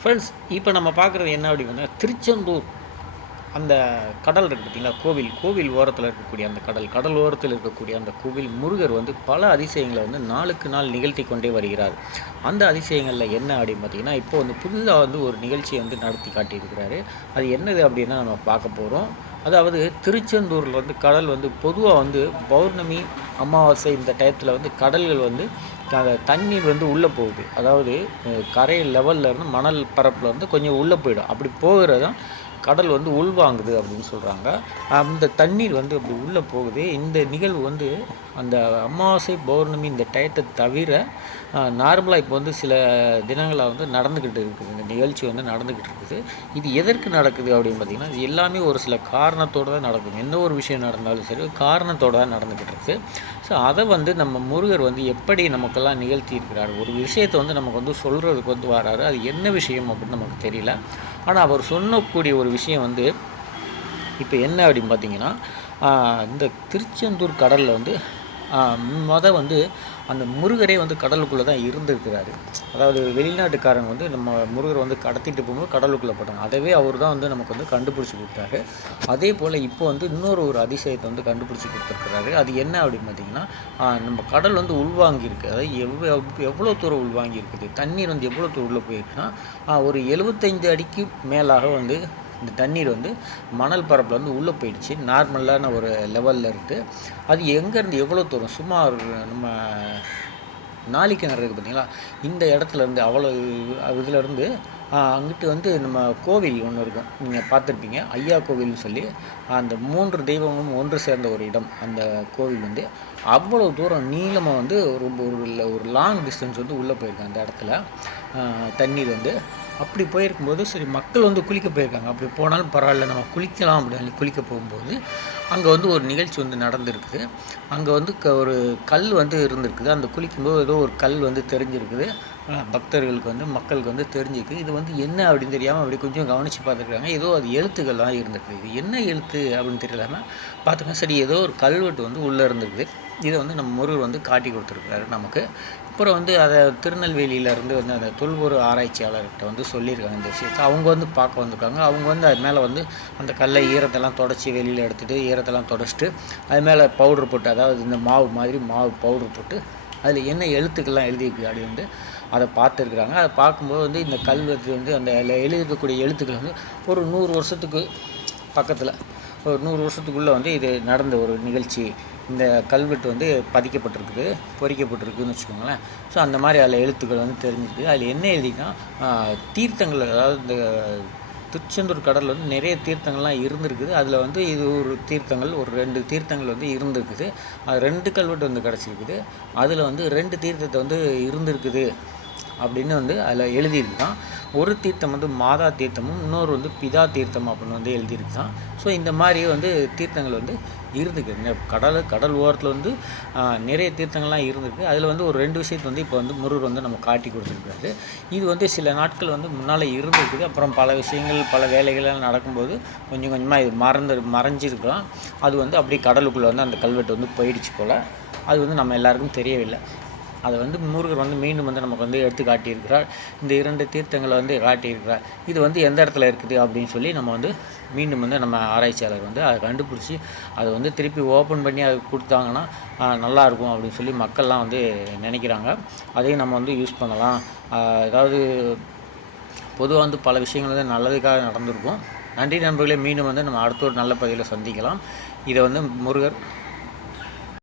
Friends இப்போ நம்ம பார்க்குறது என்ன அப்படின்னா திருச்செந்தூர் அந்த கடல் இருக்குது பார்த்தீங்களா? கோவில் கோவில் ஓரத்தில் இருக்கக்கூடிய அந்த கடல் கடல் ஓரத்தில் இருக்கக்கூடிய அந்த கோவில் முருகர் வந்து பல அதிசயங்களை வந்து நாளுக்கு நாள் நிகழ்த்தி கொண்டே வருகிறார். அந்த அதிசயங்களில் என்ன அப்படின்னு பார்த்தீங்கன்னா இப்போ வந்து புதுதாக வந்து ஒரு நிகழ்ச்சியை வந்து நடத்தி காட்டியிருக்கிறாரு. அது என்னது அப்படின்னா நம்ம பார்க்க போகிறோம் அதாவது திருச்செந்தூரில் வந்து கடல் வந்து பொதுவாக வந்து பௌர்ணமி அமாவாசை இந்த டயத்தில் வந்து கடல்கள் வந்து அந்த தண்ணீர் வந்து உள்ளே போகுது. அதாவது கரை லெவல்ல இருந்து மணல் பரப்பில் வந்து கொஞ்சம் உள்ளே போயிடும். அப்படி போகிறது தான் கடல் வந்து உள்வாங்குது அப்படின்னு சொல்கிறாங்க அந்த தண்ணீர் வந்து அப்படி உள்ளே போகுது. இந்த நிகழ்வு வந்து அந்த அமாவாசை பௌர்ணமி இந்த டயத்தை தவிர நார்மலாக இப்போ வந்து சில தினங்களாக வந்து நடந்துக்கிட்டு இருக்குது. இந்த நிகழ்ச்சி வந்து நடந்துக்கிட்டு இருக்குது. இது எதற்கு நடக்குது அப்படின்னு பார்த்தீங்கன்னா இது எல்லாமே ஒரு சில காரணத்தோடு தான் நடக்கும் எந்த ஒரு விஷயம் நடந்தாலும் சரி காரணத்தோடு தான் நடந்துக்கிட்டு இருக்குது ஸோ அதை வந்து நம்ம முருகர் வந்து எப்படி நமக்கெல்லாம் நிகழ்த்தி இருக்கிறார் ஒரு விஷயத்தை வந்து நமக்கு வந்து சொல்கிறதுக்கு வந்து வராரு. அது என்ன விஷயம் அப்படின்னு நமக்கு தெரியல. ஆனால் அவர் சொன்னக்கூடிய ஒரு விஷயம் வந்து இப்போ என்ன அப்படின்னு பார்த்தீங்கன்னா இந்த திருச்செந்தூர் கடலில் வந்து மொத வந்து அந்த முருகரே வந்து கடலுக்குள்ளே தான் இருந்திருக்கிறாரு. அதாவது வெளிநாட்டுக்காரங்க வந்து நம்ம முருகரை வந்து கடத்திட்டு போகும்போது கடலுக்குள்ளே போட்டாங்க. அதவே அவர் தான் வந்து நமக்கு வந்து கண்டுபிடிச்சி கொடுத்தாரு. அதே போல் இப்போ வந்து இன்னொரு ஒரு அதிசயத்தை வந்து கண்டுபிடிச்சி கொடுத்துருக்குறாரு. அது என்ன அப்படின்னு பார்த்தீங்கன்னா நம்ம கடல் வந்து உள்வாங்கியிருக்கு. அதாவது எவ்வளோ எவ்வளோ தூரம் உள்வாங்கி இருக்குது தண்ணீர் வந்து எவ்வளோ தூரம் உள்ளே போயிருக்குன்னா ஒரு எழுபத்தைந்து அடிக்கு மேலாக வந்து இந்த தண்ணீர் வந்து மணல் பரப்பில் வந்து உள்ளே போயிடுச்சு. நார்மலான ஒரு லெவலில் இருக்குது அது எங்கேருந்து எவ்வளோ தூரம்? சுமார் நம்ம நாளிக்கிணறு இருக்குது பார்த்தீங்களா இந்த இடத்துலேருந்து அவ்வளோ இதுலேருந்து அங்கிட்டு வந்து நம்ம கோவில் ஒன்று இருக்கும். நீங்கள் பார்த்துருப்பீங்க. ஐயா கோவில்னு சொல்லி அந்த மூன்று தெய்வங்களும் ஒன்று சேர்ந்த ஒரு இடம் அந்த கோவில் வந்து. அவ்வளோ தூரம் நீளமாக வந்து ஒரு ஒரு ஒரு லாங் டிஸ்டன்ஸ் வந்து உள்ளே போயிருக்கு அந்த இடத்துல. தண்ணீர் வந்து. அப்படி போயிருக்கும்போது சரி மக்கள் வந்து குளிக்க போயிருக்காங்க. அப்படி போனாலும் பரவாயில்ல நம்ம குளிக்கலாம் அப்படின்னு குளிக்க போகும்போது அங்கே வந்து ஒரு நிகழ்ச்சி வந்து நடந்திருக்குது. அங்கே வந்து க ஒரு கல் வந்து இருந்திருக்குது. அந்த குளிக்கும்போது ஏதோ ஒரு கல் வந்து தெரிஞ்சிருக்குது. பக்தர்களுக்கு வந்து மக்களுக்கு வந்து தெரிஞ்சுக்கு இது வந்து என்ன அப்படின்னு தெரியாமல் அப்படி கொஞ்சம் கவனித்து பார்த்துருக்காங்க. ஏதோ அது எழுத்துக்கள்லாம் இருந்திருக்குது இது என்ன எழுத்து அப்படின்னு தெரியலாம பார்த்துங்க சரி ஏதோ ஒரு கல்வெட்டு வந்து உள்ளே இருந்திருக்குது இதை வந்து நம்ம முருகர் வந்து காட்டி கொடுத்துருக்காரு நமக்கு. அப்புறம் வந்து அதை திருநெல்வேலியிலேருந்து வந்து அந்த தொல்பொரு ஆராய்ச்சியாளர்கிட்ட வந்து சொல்லியிருக்காங்க இந்த விஷயத்தை. அவங்க வந்து பார்க்க வந்திருக்காங்க. அவங்க வந்து அது மேலே வந்து அந்த கல்லை ஈரத்தெல்லாம் தொடச்சி வெளியில் எடுத்துகிட்டு ஈரத்தெல்லாம் தொடச்சிட்டு அது மேலே பவுடர் போட்டு அதாவது இந்த மாவு மாதிரி மாவு பவுடர் போட்டு அதில் என்ன எழுத்துக்கள்லாம் எழுதியிருக்கு அப்படி வந்து அதை பார்த்துருக்குறாங்க. அதை பார்க்கும்போது வந்து இந்த கல்வெட்டு வந்து அந்த எழுதிருக்கக்கூடிய எழுத்துக்கள் வந்து ஒரு நூறு வருஷத்துக்கு பக்கத்தில் ஒரு நூறு வருஷத்துக்குள்ளே வந்து இது நடந்த ஒரு நிகழ்ச்சி. இந்த கல்வெட்டு வந்து பதிக்கப்பட்டிருக்குது பொறிக்கப்பட்டிருக்குன்னு வச்சுக்கோங்களேன். ஸோ அந்த மாதிரி அதில் எழுத்துக்கள் வந்து தெரிஞ்சுது அதில் என்ன எழுதினா தீர்த்தங்கள் அதாவது இந்த திருச்செந்தூர் கடலில் வந்து நிறைய தீர்த்தங்கள்லாம் இருந்திருக்குது. அதில் வந்து இது ஒரு தீர்த்தங்கள் ஒரு ரெண்டு தீர்த்தங்கள் வந்து இருந்திருக்குது. அது ரெண்டு கல்வெட்டு வந்து கிடச்சிருக்குது. அதில் வந்து ரெண்டு தீர்த்தத்தை வந்து இருந்திருக்குது. அப்படின்னு வந்து அதில் எழுதியிருக்குதான். ஒரு தீர்த்தம் வந்து மாதா தீர்த்தமும் இன்னொரு வந்து பிதா தீர்த்தம் அப்படின்னு வந்து எழுதியிருக்குதான். ஸோ இந்த மாதிரி வந்து தீர்த்தங்கள் வந்து இருந்துக்கு கடல் கடல் ஓரத்தில் வந்து நிறைய தீர்த்தங்கள்லாம் இருந்திருக்கு. அதில் வந்து ஒரு ரெண்டு விஷயத்தை வந்து இப்போ வந்து முருகர் வந்து நம்ம காட்டி கொடுத்துருக்காரு. இது வந்து சில நாட்கள் வந்து முன்னால் இருந்திருக்குது. அப்புறம் பல விஷயங்கள் பல வேலைகள்லாம் நடக்கும்போது கொஞ்சம் கொஞ்சமாக இது மறந்து மறைஞ்சிருக்கலாம். அது வந்து அப்படியே கடலுக்குள்ளே வந்து அந்த கல்வெட்டு வந்து போயிடுச்சு போல். அது வந்து நம்ம எல்லாருக்கும் தெரியவில்லை. அதை வந்து முருகர் வந்து மீண்டும் வந்து நமக்கு வந்து எடுத்து காட்டியிருக்கிறார். இந்த இரண்டு தீர்த்தங்களை வந்து காட்டியிருக்கிறார். இது வந்து எந்த இடத்துல இருக்குது அப்படின்னு சொல்லி நம்ம வந்து மீண்டும் வந்து நம்ம ஆராய்ச்சியாளர் வந்து அதை கண்டுபிடிச்சி அதை வந்து திருப்பி ஓப்பன் பண்ணி அதை கொடுத்தாங்கன்னா நல்லாயிருக்கும் அப்படின்னு சொல்லி மக்கள்லாம் வந்து நினைக்கிறாங்க. அதையும் நம்ம வந்து யூஸ் பண்ணலாம். ஏதாவது அதாவது பொதுவாக வந்து பல விஷயங்கள் வந்து நல்லதுக்காக நடந்திருக்கும். நன்றி நண்பர்களே மீண்டும் வந்து நம்ம அடுத்த ஒரு நல்ல பதிவில் சந்திக்கலாம். இதை வந்து முருகர்